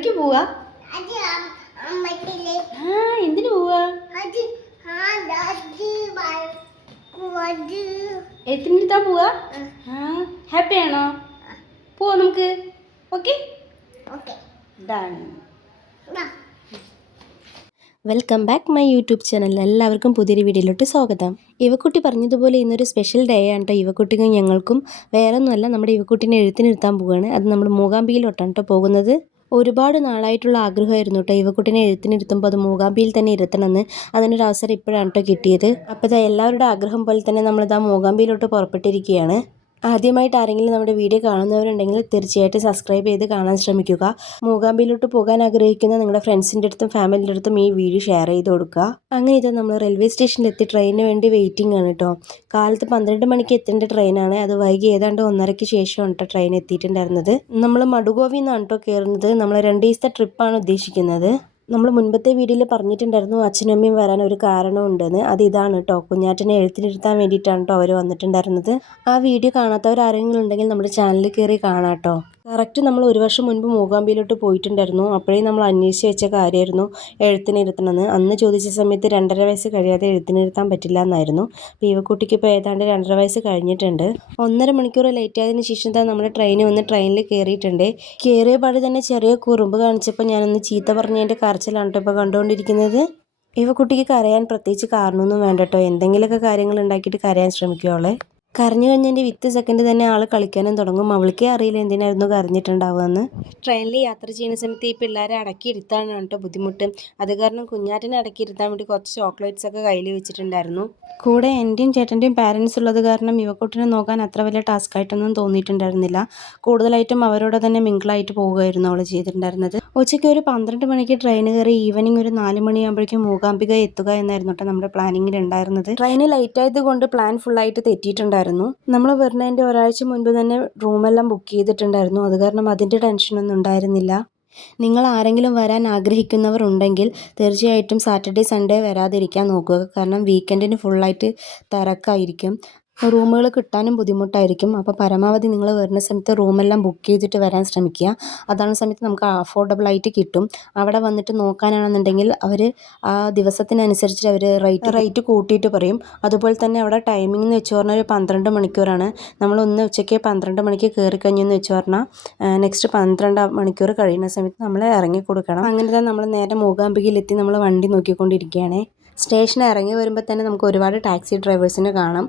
എവിടേക്ക് പോവാ? എന്തിനു പോവാ? എത്തിനെടുത്താ പോവാ? ഹാപ്പി ആണോ? പോവാ നമുക്ക്. Okay. Welcome back my YouTube channel. എല്ലാവർക്കും പുതിയൊരു വീഡിയോയിലോട്ട് സ്വാഗതം. ഇവക്കുട്ടി പറഞ്ഞതുപോലെ ഇന്നൊരു സ്പെഷ്യൽ ഡേ ആണ് കേട്ടോ. ഇവക്കുട്ടിക്കും ഞങ്ങൾക്കും വേറെ ഒന്നുമല്ല, നമ്മുടെ ഇവക്കുട്ടീനെ എഴുത്തിനിരുത്താൻ പോവുകയാണ്. അത് നമ്മൾ മൂകാംബികയിലോട്ടാണ് കേട്ടോ പോകുന്നത്. ഒരുപാട് നാളായിട്ടുള്ള ആഗ്രഹമായിരുന്നു കേട്ടോ ഇവക്കുട്ടീനെ എഴുത്തിനിരുത്തുമ്പോൾ അത് മൂകാംബിയിൽ തന്നെ ഇരുത്തണമെന്ന്. അതിനൊരു അവസരം ഇപ്പോഴാണ് കേട്ടോ കിട്ടിയത്. അപ്പോൾ എല്ലാവരുടെ ആഗ്രഹം പോലെ തന്നെ നമ്മളിതാ മൂകാംബിയിലോട്ട് പുറപ്പെട്ടിരിക്കുകയാണ്. ആദ്യമായിട്ട് ആരെങ്കിലും നമ്മുടെ വീഡിയോ കാണുന്നവരുണ്ടെങ്കിൽ തീർച്ചയായിട്ടും സബ്സ്ക്രൈബ് ചെയ്ത് കാണാൻ ശ്രമിക്കുക. മൂകാംബിയിലോട്ട് പോകാൻ ആഗ്രഹിക്കുന്ന നിങ്ങളുടെ ഫ്രണ്ട്സിൻ്റെ അടുത്തും ഫാമിലിൻ്റെ അടുത്തും ഈ വീഡിയോ ഷെയർ ചെയ്ത് കൊടുക്കുക. അങ്ങനെ ഇത് നമ്മൾ റെയിൽവേ സ്റ്റേഷനിലെത്തി ട്രെയിനിന് വേണ്ടി വെയിറ്റിംഗ് ആണ് കേട്ടോ. കാലത്ത് 12 മണിക്ക് എത്തേണ്ട ട്രെയിനാണ്. അത് വൈകി ഏതാണ്ട് 1:30-ക്ക് ശേഷമാണ് കേട്ടോ ട്രെയിൻ എത്തിയിട്ടുണ്ടായിരുന്നത്. നമ്മൾ മടുഗോവയിൽ നിന്നാണ് കേട്ടോ കയറുന്നത്. നമ്മൾ 2 ദിവസത്തെ ട്രിപ്പാണ് ഉദ്ദേശിക്കുന്നത്. നമ്മൾ മുൻപത്തെ വീഡിയോയിൽ പറഞ്ഞിട്ടുണ്ടായിരുന്നു അച്ഛനും അമ്മയും വരാൻ ഒരു കാരണമുണ്ടെന്ന്. അത് ഇതാണ് കേട്ടോ, കുഞ്ഞാറ്റനെ എഴുത്തിനിരുത്താൻ വേണ്ടിയിട്ടാണ് കേട്ടോ അവർ വന്നിട്ടുണ്ടായിരുന്നത്. ആ വീഡിയോ കാണാത്തവർ ആരെങ്കിലും ഉണ്ടെങ്കിൽ നമ്മുടെ ചാനലിൽ കയറി കാണാം കേട്ടോ. കറക്റ്റ് നമ്മൾ 1 വർഷം മുൻപ് മൂകാംബിയിലോട്ട് പോയിട്ടുണ്ടായിരുന്നു. അപ്പോഴേ നമ്മൾ അന്വേഷിച്ച് വെച്ച കാര്യമായിരുന്നു എഴുത്തിനിരുത്തണമെന്ന്. അന്ന് ചോദിച്ച സമയത്ത് 2.5 വയസ്സ് കഴിയാതെ എഴുത്തിനിരുത്താൻ പറ്റില്ല എന്നായിരുന്നു. അപ്പോൾ ഇവക്കുട്ടിക്ക് ഇപ്പോൾ ഏതാണ്ട് 2.5 വയസ്സ് കഴിഞ്ഞിട്ടുണ്ട്. 1.5 മണിക്കൂർ ലേറ്റ് ആയതിനു ശേഷം നമ്മുടെ ട്രെയിനിൽ വന്ന് ട്രെയിനിൽ കയറിയിട്ടുണ്ട്. കയറിയ പാട് തന്നെ ചെറിയ കുറുമ്പ് കാണിച്ചപ്പോൾ ഞാനൊന്ന് ചീത്ത പറഞ്ഞതിൻ്റെ കരച്ചിലാണ് കേട്ടോ ഇപ്പോൾ കണ്ടുകൊണ്ടിരിക്കുന്നത്. ഇവക്കുട്ടിക്ക് കരയാൻ പ്രത്യേകിച്ച് കാരണമൊന്നും വേണ്ട കേട്ടോ. എന്തെങ്കിലുമൊക്കെ കാര്യങ്ങൾ ഉണ്ടാക്കിയിട്ട് കരയാൻ ശ്രമിക്കുവോളെ. കരഞ്ഞു കഴിഞ്ഞതിൻ്റെ വിത്ത് സെക്കൻഡ് തന്നെ ആൾ കളിക്കാനും തുടങ്ങും. അവൾക്കേ അറിയില്ല എന്തിനായിരുന്നു കരഞ്ഞിട്ടുണ്ടാവുകയെന്ന്. ട്രെയിനിൽ യാത്ര ചെയ്യുന്ന സമയത്ത് ഈ പിള്ളേരെ അടക്കിയിരുത്താനാണ് കേട്ടോ ബുദ്ധിമുട്ട്. അത് കാരണം കുഞ്ഞാറ്റിനെ അടക്കിയിരുത്താൻ വേണ്ടി കുറച്ച് ചോക്ലേറ്റ്സ് ഒക്കെ കയ്യിൽ വെച്ചിട്ടുണ്ടായിരുന്നു. കൂടെ എൻ്റെയും ചേട്ടൻ്റെയും പാരൻസ് ഉള്ളത് കാരണം യുവക്കുട്ടിനെ നോക്കാൻ അത്ര വലിയ ടാസ്ക് ആയിട്ടൊന്നും തോന്നിയിട്ടുണ്ടായിരുന്നില്ല. കൂടുതലായിട്ടും അവരോട് തന്നെ മിങ്കിളായിട്ട് പോവുകയായിരുന്നു അവൾ ചെയ്തിട്ടുണ്ടായിരുന്നത്. ഉച്ചയ്ക്ക് ഒരു 12 മണിക്ക് ട്രെയിൻ കയറി ഈവനിങ് ഒരു 4 മണിയാകുമ്പോഴേക്കും മൂകാംബിക എത്തുക എന്നായിരുന്നു കേട്ടോ നമ്മുടെ പ്ലാനിങ്ങിൽ ഉണ്ടായിരുന്നത്. ട്രെയിൻ ലേറ്റ് ആയതുകൊണ്ട് പ്ലാൻ ഫുള്ളായിട്ട് തെറ്റിയിട്ടുണ്ടായിരുന്നു. നമ്മൾ വരുന്നതിൻ്റെ ഒരാഴ്ച മുൻപ് തന്നെ റൂമെല്ലാം ബുക്ക് ചെയ്തിട്ടുണ്ടായിരുന്നു. അത് കാരണം അതിൻ്റെ ടെൻഷനൊന്നും ഉണ്ടായിരുന്നില്ല. നിങ്ങൾ ആരെങ്കിലും വരാൻ ആഗ്രഹിക്കുന്നവർ ഉണ്ടെങ്കിൽ തീർച്ചയായിട്ടും സാറ്റർഡേ സൺഡേ വരാതിരിക്കാൻ നോക്കുക. കാരണം വീക്കെൻഡിന് ഫുള്ളായിട്ട് തിരക്കായിരിക്കും. റൂമുകൾ കിട്ടാനും ബുദ്ധിമുട്ടായിരിക്കും. അപ്പോൾ പരമാവധി നിങ്ങൾ വരുന്ന സമയത്ത് റൂമെല്ലാം ബുക്ക് ചെയ്തിട്ട് വരാൻ ശ്രമിക്കുക. അതാണ് സമയത്ത് നമുക്ക് അഫോർഡബിളായിട്ട് കിട്ടും. അവിടെ വന്നിട്ട് നോക്കാനാണെന്നുണ്ടെങ്കിൽ അവർ ആ ദിവസത്തിനനുസരിച്ച് അവർ റേറ്റ് കൂട്ടിയിട്ട് പറയും. അതുപോലെ തന്നെ അവിടെ ടൈമിംഗ് എന്ന് വെച്ച് പറഞ്ഞാൽ ഒരു 12 മണിക്കൂറാണ്. നമ്മളൊന്ന് ഉച്ചയ്ക്ക് 12 മണിക്ക് കയറി കഴിഞ്ഞെന്ന് വെച്ച് പറഞ്ഞാൽ നെക്സ്റ്റ് 12 മണിക്കൂർ കഴിയുന്ന സമയത്ത് നമ്മൾ ഇറങ്ങി കൊടുക്കണം. അങ്ങനെ തന്നെ നമ്മൾ നേരെ മൂകാംബികയിലെത്തി നമ്മൾ വണ്ടി നോക്കിക്കൊണ്ടിരിക്കുകയാണ്. സ്റ്റേഷനിൽ ഇറങ്ങി വരുമ്പോൾ തന്നെ നമുക്ക് ഒരുപാട് ടാക്സി ഡ്രൈവേഴ്സിനെ കാണാം.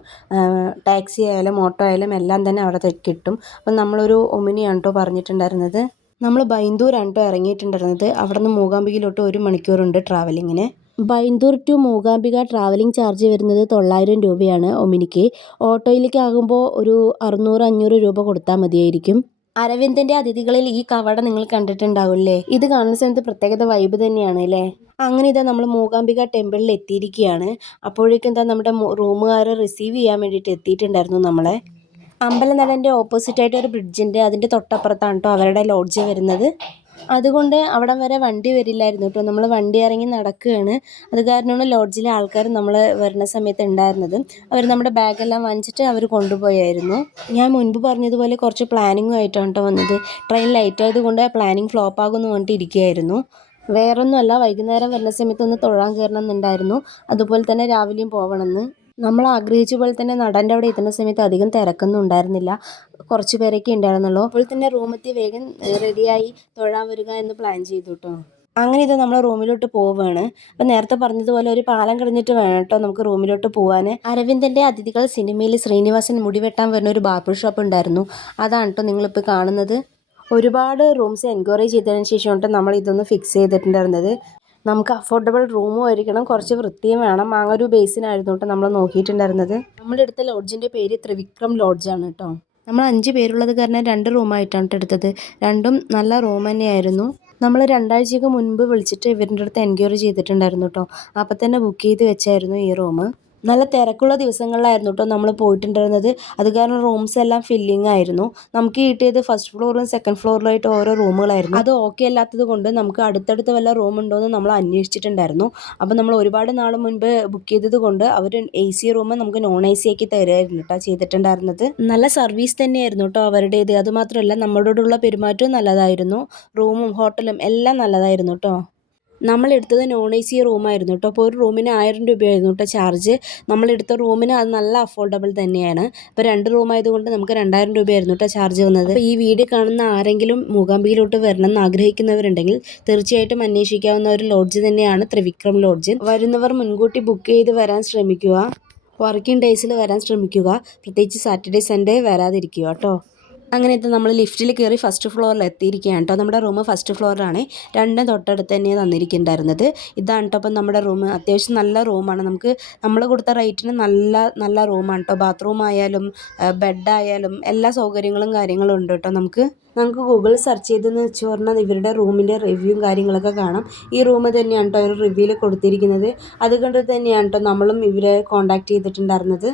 ടാക്സി ആയാലും ഓട്ടോ ആയാലും എല്ലാം തന്നെ അവിടെ കിട്ടും. അപ്പം നമ്മളൊരു ഒമിനിയാണ് കേട്ടോ പറഞ്ഞിട്ടുണ്ടായിരുന്നത്. നമ്മൾ ബൈന്ദൂരാണ് കേട്ടോ ഇറങ്ങിയിട്ടുണ്ടായിരുന്നത്. അവിടെ നിന്ന് മൂകാംബികയിലോട്ട് 1 മണിക്കൂറുണ്ട് ട്രാവലിങ്ങിന്. Byndoor to Mookambika travelling charge വരുന്നത് 900 രൂപയാണ് ഒമിനിക്ക്. ഓട്ടോയിലേക്ക് ആകുമ്പോൾ ഒരു 600-500 രൂപ കൊടുത്താൽ മതിയായിരിക്കും. അരവിന്ദന്റെ അതിഥികളിൽ ഈ കവട നിങ്ങൾ കണ്ടിട്ടുണ്ടാവില്ലേ? ഇത് കാണുന്ന സമയത്ത് പ്രത്യേകത വൈബ് തന്നെയാണ് അല്ലേ? അങ്ങനെ ഇതാ നമ്മൾ മൂകാംബിക ടെമ്പിളിൽ എത്തിയിരിക്കുകയാണ്. അപ്പോഴേക്കും നമ്മുടെ റൂമുകാർ റിസീവ് ചെയ്യാൻ വേണ്ടിയിട്ട് എത്തിയിട്ടുണ്ടായിരുന്നു നമ്മളെ. അമ്പലനടൻ്റെ ഓപ്പോസിറ്റായിട്ട് ഒരു ബ്രിഡ്ജിൻ്റെ അതിൻ്റെ തൊട്ടപ്പുറത്താണ് കേട്ടോ അവരുടെ ലോഡ്ജ് വരുന്നത്. അതുകൊണ്ട് അവിടം വരെ വണ്ടി വരില്ലായിരുന്നു കേട്ടോ. നമ്മൾ വണ്ടി ഇറങ്ങി നടക്കുകയാണ്. അത് കാരണമാണ് ലോഡ്ജിലെ ആൾക്കാർ നമ്മൾ വരുന്ന സമയത്ത് ഉണ്ടായിരുന്നത്. അവർ നമ്മുടെ ബാഗെല്ലാം വാങ്ങിച്ചിട്ട് അവർ കൊണ്ടുപോയായിരുന്നു. ഞാൻ മുൻപ് പറഞ്ഞതുപോലെ കുറച്ച് പ്ലാനിങ്ങും ആയിട്ടാണ് കേട്ടോ വന്നത്. ട്രെയിൻ ലൈറ്റ് ആയതുകൊണ്ട് പ്ലാനിങ് ഫ്ലോപ്പ് ആകുമെന്ന് പറഞ്ഞിട്ട് ഇരിക്കുകയായിരുന്നു. വേറൊന്നുമല്ല, വൈകുന്നേരം വരുന്ന സമയത്ത് ഒന്ന് തൊഴാൻ കയറണം എന്നുണ്ടായിരുന്നു. അതുപോലെ തന്നെ രാവിലെയും പോകണമെന്ന്. നമ്മൾ ആഗ്രഹിച്ച പോലെ തന്നെ നടൻ്റെ അവിടെ എത്തുന്ന സമയത്ത് അധികം തിരക്കൊന്നും ഉണ്ടായിരുന്നില്ല. കുറച്ച് പേരൊക്കെ ഉണ്ടായിരുന്നുള്ളൂ. അപ്പോൾ തന്നെ റൂമെത്തി വേഗം റെഡിയായി തൊഴാൻ വരിക എന്ന് പ്ലാൻ ചെയ്തു കേട്ടോ. അങ്ങനെ ഇത് നമ്മൾ റൂമിലോട്ട് പോവുകയാണ്. അപ്പം നേരത്തെ പറഞ്ഞതുപോലെ ഒരു പാലം കഴിഞ്ഞിട്ട് വേണം കേട്ടോ നമുക്ക് റൂമിലോട്ട് പോകാൻ. അരവിന്ദൻ്റെ അതിഥികൾ സിനിമയിൽ ശ്രീനിവാസൻ മുടി വെട്ടാൻ വരുന്ന ഒരു ബാർബർ ഷോപ്പ് ഉണ്ടായിരുന്നു. അതാണ് കേട്ടോ നിങ്ങളിപ്പോൾ കാണുന്നത്. ഒരുപാട് റൂംസ് എൻക്വയറി ചെയ്തതിന് ശേഷം നമ്മൾ ഇതൊന്ന് ഫിക്സ് ചെയ്തിട്ടുണ്ടായിരുന്നത്. നമുക്ക് അഫോർഡബിൾ റൂമും ആയിരിക്കണം, കുറച്ച് വൃത്തിയും വേണം. ആ ഒരു ബേസിനായിരുന്നു കേട്ടോ നമ്മൾ നോക്കിയിട്ടുണ്ടായിരുന്നത്. നമ്മളെടുത്ത ലോഡ്ജിൻ്റെ പേര് ത്രിവിക്രം ലോഡ്ജാണ് കേട്ടോ. നമ്മൾ 5 പേരുള്ളത് കാരണം 2 റൂമായിട്ടാണ് എടുത്തത്. രണ്ടും നല്ല റൂം തന്നെയായിരുന്നു. നമ്മൾ 2 ആഴ്ചയ്ക്ക് മുൻപ് വിളിച്ചിട്ട് ഇവരുടെ അടുത്ത് എൻക്വയറി ചെയ്തിട്ടുണ്ടായിരുന്നു കേട്ടോ. അപ്പം തന്നെ ബുക്ക് ചെയ്ത് വെച്ചായിരുന്നു ഈ റൂം. നല്ല തിരക്കുള്ള ദിവസങ്ങളിലായിരുന്നു കേട്ടോ നമ്മൾ പോയിട്ടുണ്ടായിരുന്നത്. അത് കാരണം റൂംസ് എല്ലാം ഫില്ലിംഗ് ആയിരുന്നു. നമുക്ക് കിട്ടിയത് ഫസ്റ്റ് ഫ്ലോറും സെക്കൻഡ് ഫ്ലോറിലായിട്ട് ഓരോ റൂമുകളായിരുന്നു. അത് ഓക്കെ അല്ലാത്തത് കൊണ്ട് നമുക്ക് അടുത്തടുത്ത് വല്ല റൂം ഉണ്ടോ എന്ന് നമ്മൾ അന്വേഷിച്ചിട്ടുണ്ടായിരുന്നു. അപ്പോൾ നമ്മൾ ഒരുപാട് നാൾ മുൻപ് ബുക്ക് ചെയ്തത് കൊണ്ട് അവർ AC റൂം നമുക്ക് നോൺ AC ആക്കി തരുമായിരുന്നു കേട്ടോ ചെയ്തിട്ടുണ്ടായിരുന്നത്. നല്ല സർവീസ് തന്നെയായിരുന്നു കേട്ടോ അവരുടേത്. അതുമാത്രമല്ല നമ്മളോടുള്ള പെരുമാറ്റവും നല്ലതായിരുന്നു. റൂമും ഹോട്ടലും എല്ലാം നല്ലതായിരുന്നു കേട്ടോ. നമ്മളെടുത്തത് നോൺ AC റൂമായിരുന്നു കേട്ടോ. അപ്പോൾ ഒരു റൂമിന് 1000 രൂപയായിരുന്നു കേട്ടോ ചാർജ്. നമ്മളെടുത്ത റൂമിന് അത് നല്ല അഫോർഡബിൾ തന്നെയാണ്. അപ്പോൾ 2 റൂമായതുകൊണ്ട് നമുക്ക് 2000 രൂപയായിരുന്നു കേട്ടോ ചാർജ് വന്നത്. അപ്പോൾ ഈ വീഡിയോ കാണുന്ന ആരെങ്കിലും മൂകാംബികയിലോട്ട് വരണം എന്ന് ആഗ്രഹിക്കുന്നവരുണ്ടെങ്കിൽ തീർച്ചയായിട്ടും അന്വേഷിക്കാവുന്ന ഒരു ലോഡ്ജ് തന്നെയാണ് ത്രിവിക്രം ലോഡ്ജ്. വരുന്നവർ മുൻകൂട്ടി ബുക്ക് ചെയ്ത് വരാൻ ശ്രമിക്കുക. വർക്കിംഗ് ഡേയ്സിൽ വരാൻ ശ്രമിക്കുക. പ്രത്യേകിച്ച് സാറ്റർഡേ സൺഡേ വരാതിരിക്കുക കേട്ടോ. അങ്ങനത്തെ നമ്മൾ ലിഫ്റ്റിൽ കയറി ഫസ്റ്റ് ഫ്ലോറിൽ എത്തിയിരിക്കുകയാണ് കേട്ടോ. നമ്മുടെ റൂം ഫസ്റ്റ് ഫ്ലോറിലാണ്. രണ്ടും തൊട്ടടുത്ത് തന്നെയാണ് തന്നിരിക്കുന്നുണ്ടായിരുന്നത്. ഇതാണ് കേട്ടോ അപ്പം നമ്മുടെ റൂം. അത്യാവശ്യം നല്ല റൂമാണ്. നമുക്ക് നമ്മൾ കൊടുത്ത റേറ്റിന് നല്ല റൂമാണ് കേട്ടോ. ബാത്റൂം ആയാലും ബെഡായാലും എല്ലാ സൗകര്യങ്ങളും കാര്യങ്ങളും ഉണ്ട് കേട്ടോ. നമുക്ക് ഗൂഗിൾ സെർച്ച് ചെയ്തെന്ന് വെച്ച് പറഞ്ഞാൽ ഇവരുടെ റൂമിൻ്റെ റിവ്യൂവും കാര്യങ്ങളൊക്കെ കാണാം. ഈ റൂം തന്നെയാണ് കേട്ടോ ഒരു റിവ്യൂവിൽ കൊടുത്തിരിക്കുന്നത്. അതുകൊണ്ട് തന്നെയാണ് കേട്ടോ നമ്മളും ഇവരെ കോൺടാക്ട് ചെയ്തിട്ടുണ്ടായിരുന്നത്.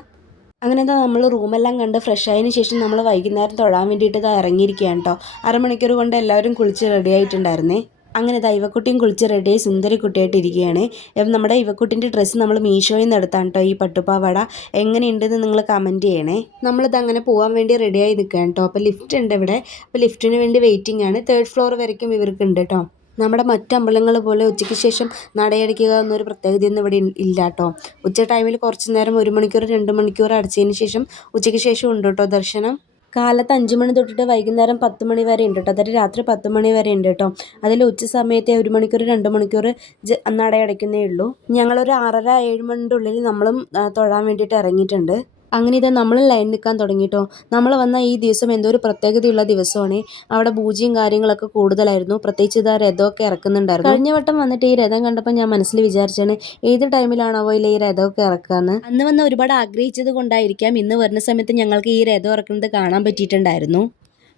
അങ്ങനെ നമ്മൾ റൂമെല്ലാം കണ്ട് ഫ്രഷ് ആയതിനു ശേഷം നമ്മൾ വൈകുന്നേരം തൊഴാൻ വേണ്ടിയിട്ട് ഇറങ്ങിയിരിക്കുകയാണ് കേട്ടോ. അരമണിക്കൂർ കൊണ്ട് എല്ലാവരും കുളിച്ച് റെഡി ആയിട്ടുണ്ടായിരുന്നേ. അങ്ങനെ ഇവക്കുട്ടിയും കുളിച്ച് റെഡിയായി സുന്ദരി കുട്ടിയായിട്ട് ഇരിക്കുകയാണ്. നമ്മുടെ ഇവക്കുട്ടിൻ്റെ ഡ്രസ്സ് നമ്മൾ മീഷോയിൽ നിന്ന് എടുത്താണ് കേട്ടോ ഈ പട്ടുപാവാട. എങ്ങനെയുണ്ടെന്ന് നിങ്ങൾ കമൻറ്റ് ചെയ്യണേ. നമ്മളിത് അങ്ങനെ പോകാൻ വേണ്ടി റെഡിയായി നിൽക്കുകയാണ് കേട്ടോ. അപ്പോൾ ലിഫ്റ്റ് ഉണ്ട് ഇവിടെ. അപ്പോൾ ലിഫ്റ്റിന് വേണ്ടി വെയിറ്റിംഗ് ആണ്. 3rd ഫ്ലോർ വരയ്ക്കും ഇവർക്ക് ഉണ്ട് കേട്ടോ. നമ്മുടെ മറ്റ് അമ്പലങ്ങൾ പോലെ ഉച്ചയ്ക്ക് ശേഷം നടയടയ്ക്കുക എന്നൊരു പ്രത്യേകതയൊന്നും ഇവിടെ ഇല്ല കേട്ടോ. ഉച്ച ടൈമിൽ കുറച്ച് നേരം 1 മണിക്കൂർ 2 മണിക്കൂർ അടച്ചതിന് ശേഷം ഉച്ചയ്ക്ക് ശേഷം ഉണ്ട് കേട്ടോ ദർശനം. കാലത്ത് 5 മണി തൊട്ടിട്ട് വൈകുന്നേരം 10 മണി വരെ ഉണ്ട് കേട്ടോ. അതായത് രാത്രി 10 മണി വരെ ഉണ്ട് കേട്ടോ. അതിൽ ഉച്ച സമയത്തെ 1 മണിക്കൂർ 2 മണിക്കൂർ നടയടയ്ക്കുന്നേ ഉള്ളൂ. ഞങ്ങളൊരു 6:30 7 മണിൻ്റെ ഉള്ളിൽ നമ്മളും തൊഴാൻ വേണ്ടിയിട്ട് ഇറങ്ങിയിട്ടുണ്ട്. അങ്ങനെ നമ്മൾ ലൈൻ നിൽക്കാൻ തുടങ്ങി കേട്ടോ. നമ്മൾ വന്ന ഈ ദിവസം എന്തോ ഒരു പ്രത്യേകതയുള്ള ദിവസമാണ്. അവിടെ പൂജയും കാര്യങ്ങളൊക്കെ കൂടുതലായിരുന്നു. പ്രത്യേകിച്ച് രഥമൊക്കെ ഇറക്കുന്നുണ്ടായിരുന്നു. കഴിഞ്ഞ വട്ടം വന്നിട്ട് ഈ രഥം കണ്ടപ്പോൾ ഞാൻ മനസ്സിൽ വിചാരിച്ചാണ് ഏത് ടൈമിലാണാവോ ഈ രഥമൊക്കെ ഇറക്കാന്ന്. അന്ന് വന്ന് ഒരുപാട് ആഗ്രഹിച്ചത് കൊണ്ടായിരിക്കാം ഇന്ന് വരുന്ന സമയത്ത് ഞങ്ങൾക്ക് ഈ രഥം ഇറക്കുന്നത് കാണാൻ പറ്റിയിട്ടുണ്ടായിരുന്നു.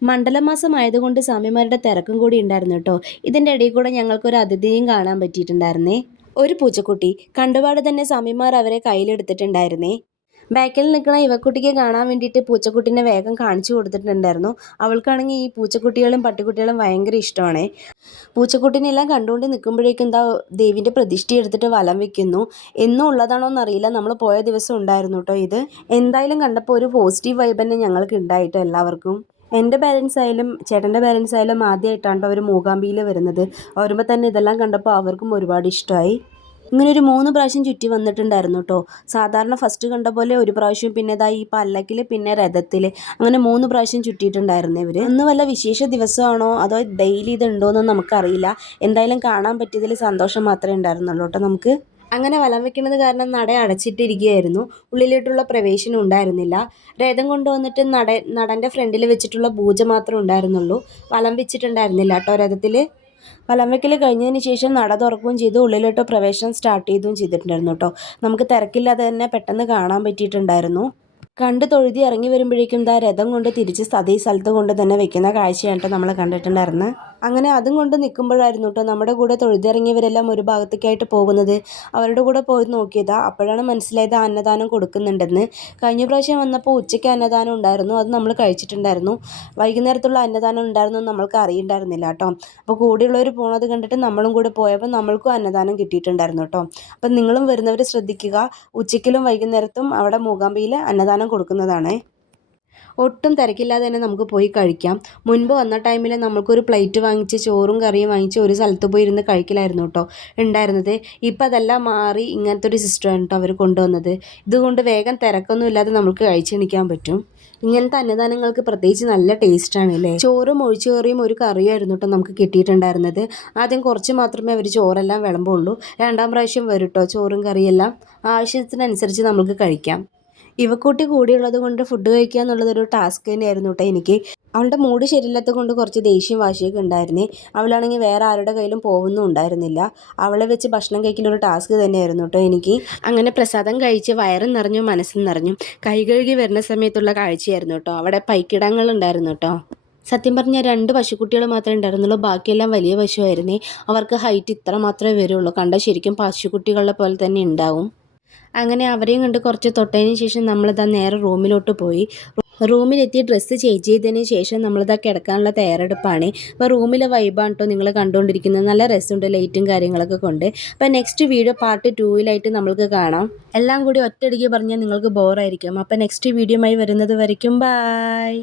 മണ്ഡലമാസം ആയതുകൊണ്ട് സ്വാമിമാരുടെ തിരക്കും കൂടി ഉണ്ടായിരുന്നു കേട്ടോ. ഇതിൻ്റെ ഇടയിൽ കൂടെ ഞങ്ങൾക്കൊരു അതിഥിയും കാണാൻ പറ്റിയിട്ടുണ്ടായിരുന്നേ. ഒരു പൂച്ചക്കുട്ടി. കണ്ടുപാട് തന്നെ സ്വാമിമാർ അവരെ കയ്യിലെടുത്തിട്ടുണ്ടായിരുന്നേ. ബാക്കിൽ നിൽക്കുന്ന ഇവക്കുട്ടിക്ക് കാണാൻ വേണ്ടിയിട്ട് പൂച്ചക്കുട്ടീനെ വേഗം കാണിച്ചു കൊടുത്തിട്ടുണ്ടായിരുന്നു. അവൾക്കാണെങ്കിൽ ഈ പൂച്ചക്കുട്ടികളും പട്ടിക്കുട്ടികളും ഭയങ്കര ഇഷ്ടമാണ്. പൂച്ചക്കുട്ടീനെല്ലാം കണ്ടുകൊണ്ട് നിൽക്കുമ്പോഴേക്കും ദേവിൻ്റെ പ്രതിഷ്ഠ എടുത്തിട്ട് വലം വെക്കുന്നു. എന്നും ഉള്ളതാണോ എന്നറിയില്ല. നമ്മൾ പോയ ദിവസം ഉണ്ടായിരുന്നു കേട്ടോ ഇത്. എന്തായാലും കണ്ടപ്പോൾ ഒരു പോസിറ്റീവ് വൈബ് തന്നെ ഞങ്ങൾക്ക് ഉണ്ടായിട്ടോ എല്ലാവർക്കും. എൻ്റെ പാരൻസ് ആയാലും ചേട്ടൻ്റെ പാരൻസ് ആയാലും ആദ്യമായിട്ടാണ് അവർ മൂകാംബിയിൽ വരുന്നത്. വരുമ്പോൾ തന്നെ ഇതെല്ലാം കണ്ടപ്പോൾ അവർക്കും ഒരുപാട് ഇഷ്ടമായി. ഇങ്ങനെ ഒരു 3 പ്രാവശ്യം ചുറ്റി വന്നിട്ടുണ്ടായിരുന്നു കേട്ടോ. സാധാരണ ഫസ്റ്റ് കണ്ട പോലെ ഒരു പ്രാവശ്യം, പിന്നെ ഈ പല്ലക്കിൽ, പിന്നെ രഥത്തിൽ, അങ്ങനെ 3 പ്രാവശ്യം ചുറ്റിയിട്ടുണ്ടായിരുന്നു ഇവർ. അന്ന് വല്ല വിശേഷ ദിവസമാണോ അതോ ഡെയിലി ഇതുണ്ടോയെന്നും നമുക്കറിയില്ല. എന്തായാലും കാണാൻ പറ്റിയതിൽ സന്തോഷം മാത്രമേ ഉണ്ടായിരുന്നുള്ളൂ കേട്ടോ നമുക്ക്. അങ്ങനെ വലം വെക്കുന്നത് കാരണം നട അടച്ചിട്ടിരിക്കുകയായിരുന്നു. ഉള്ളിലോട്ടുള്ള പ്രവേശനം ഉണ്ടായിരുന്നില്ല. രഥം കൊണ്ടുവന്നിട്ട് നടൻ്റെ ഫ്രണ്ടിൽ വെച്ചിട്ടുള്ള പൂജ മാത്രമേ ഉണ്ടായിരുന്നുള്ളൂ. വലം വെച്ചിട്ടുണ്ടായിരുന്നില്ല കേട്ടോ രഥത്തിൽ. വലം വെക്കൽ കഴിഞ്ഞതിന് ശേഷം നട തുറക്കുകയും ചെയ്തു. ഉള്ളിലോട്ട് പ്രവേശനം സ്റ്റാർട്ട് ചെയ്തും ചെയ്തിട്ടുണ്ടായിരുന്നു കേട്ടോ. നമുക്ക് തിരക്കില്ലാതെ തന്നെ പെട്ടെന്ന് കാണാൻ പറ്റിയിട്ടുണ്ടായിരുന്നു. കണ്ട് തൊഴുതി ഇറങ്ങി വരുമ്പോഴേക്കും രഥം കൊണ്ട് തിരിച്ച് അതേ സ്ഥലത്ത് കൊണ്ട് തന്നെ വെക്കുന്ന കാഴ്ചയാണ് കേട്ടോ നമ്മൾ കണ്ടിട്ടുണ്ടായിരുന്നത്. അങ്ങനെ അതും കൊണ്ട് നിൽക്കുമ്പോഴായിരുന്നു കേട്ടോ നമ്മുടെ കൂടെ തൊഴുതിറങ്ങിയവരെല്ലാം ഒരു ഭാഗത്തേക്കായിട്ട് പോകുന്നത്. അവരുടെ കൂടെ പോയി നോക്കിയതാ. അപ്പോഴാണ് മനസ്സിലായത് അന്നദാനം കൊടുക്കുന്നുണ്ടെന്ന്. കഴിഞ്ഞ പ്രാവശ്യം വന്നപ്പോൾ ഉച്ചയ്ക്ക് അന്നദാനം ഉണ്ടായിരുന്നു. അത് നമ്മൾ കഴിച്ചിട്ടുണ്ടായിരുന്നു. വൈകുന്നേരത്തുള്ള അന്നദാനം ഉണ്ടായിരുന്നു നമ്മൾക്ക് അറിയണ്ടായിരുന്നില്ല കേട്ടോ. അപ്പോൾ കൂടെയുള്ളവർ പോണത് കണ്ടിട്ട് നമ്മളും കൂടെ പോയപ്പോൾ നമ്മൾക്കും അന്നദാനം കിട്ടിയിട്ടുണ്ടായിരുന്നു കേട്ടോ. അപ്പം നിങ്ങളും വരുന്നവർ ശ്രദ്ധിക്കുക. ഉച്ചയ്ക്കിലും വൈകുന്നേരത്തും അവിടെ മൂകാംബിയിൽ അന്നദാനം കൊടുക്കുന്നതാണ്. ഒട്ടും തിരക്കില്ലാതെ തന്നെ നമുക്ക് പോയി കഴിക്കാം. മുൻപ് വന്ന ടൈമിൽ നമുക്കൊരു പ്ലേറ്റ് വാങ്ങിച്ച് ചോറും കറിയും വാങ്ങിച്ച് ഒരു സ്ഥലത്ത് പോയി ഇരുന്ന് കഴിക്കലായിരുന്നു കേട്ടോ ഉണ്ടായിരുന്നത്. ഇപ്പം അതെല്ലാം മാറി ഇങ്ങനത്തെ ഒരു സിസ്റ്റമാണ് കേട്ടോ അവർ കൊണ്ടുവന്നത്. ഇതുകൊണ്ട് വേഗം തിരക്കൊന്നും ഇല്ലാതെ നമുക്ക് കഴിച്ചെണിക്കാൻ പറ്റും. ഇങ്ങനത്തെ അന്നദാനങ്ങൾക്ക് പ്രത്യേകിച്ച് നല്ല ടേസ്റ്റാണ് അല്ലേ. ചോറും ഒഴിച്ചുകറിയും ഒരു കറിയായിരുന്നു കേട്ടോ നമുക്ക് കിട്ടിയിട്ടുണ്ടായിരുന്നത്. ആദ്യം കുറച്ച് മാത്രമേ അവർ ചോറെല്ലാം വിളമ്പുള്ളൂ. 2ാം പ്രാവശ്യം വരും കേട്ടോ ചോറും കറിയെല്ലാം. ആവശ്യത്തിനനുസരിച്ച് നമുക്ക് കഴിക്കാം. ഇവക്കൂട്ടി കൂടിയുള്ളത് കൊണ്ട് ഫുഡ് കഴിക്കുക എന്നുള്ളതൊരു ടാസ്ക് തന്നെയായിരുന്നു കേട്ടോ എനിക്ക്. അവളുടെ മൂഡ് ശരിയില്ലാത്തത് കൊണ്ട് കുറച്ച് ദേഷ്യം വാശിയൊക്കെ ഉണ്ടായിരുന്നേ. അവളാണെങ്കിൽ വേറെ ആരുടെ കയ്യിലും പോകുന്നും ഉണ്ടായിരുന്നില്ല. അവളെ വെച്ച് ഭക്ഷണം കഴിക്കുന്നൊരു ടാസ്ക് തന്നെയായിരുന്നു കേട്ടോ എനിക്ക്. അങ്ങനെ പ്രസാദം കഴിച്ച് വയറും നിറഞ്ഞു മനസ്സും നിറഞ്ഞു. കൈ കഴുകി വരുന്ന സമയത്തുള്ള കാഴ്ചയായിരുന്നു കേട്ടോ. അവിടെ പൈക്കിടങ്ങൾ ഉണ്ടായിരുന്നു കേട്ടോ. സത്യം പറഞ്ഞാൽ 2 പശുക്കുട്ടികൾ മാത്രമേ ഉണ്ടായിരുന്നുള്ളൂ. ബാക്കിയെല്ലാം വലിയ പശുവായിരുന്നേ. അവർക്ക് ഹൈറ്റ് ഇത്ര മാത്രമേ വരുള്ളൂ. കണ്ടാൽ ശരിക്കും പശുക്കുട്ടികളെ പോലെ തന്നെ ഉണ്ടാവും. അങ്ങനെ അവരെയും കണ്ട് കുറച്ച് തൊട്ടതിന് ശേഷം നമ്മളിതാ നേരെ റൂമിലോട്ട് പോയി. റൂമിലെത്തി ഡ്രസ്സ് ചേഞ്ച് ചെയ്തതിന് ശേഷം നമ്മളിതാ കിടക്കാനുള്ള തയ്യാറെടുപ്പാണ്. അപ്പോൾ റൂമിലെ വൈബാണ് കേട്ടോ നിങ്ങൾ കണ്ടുകൊണ്ടിരിക്കുന്നത്. നല്ല രസമുണ്ട് ലൈറ്റും കാര്യങ്ങളൊക്കെ കൊണ്ട്. അപ്പോൾ നെക്സ്റ്റ് വീഡിയോ പാർട്ട് 2 നമ്മൾക്ക് കാണാം. എല്ലാം കൂടി ഒറ്റയടിക്ക് പറഞ്ഞാൽ നിങ്ങൾക്ക് ബോറായിരിക്കും. അപ്പോൾ നെക്സ്റ്റ് വീഡിയോയുമായി വരുന്നത് വരയ്ക്കും. ബായ്.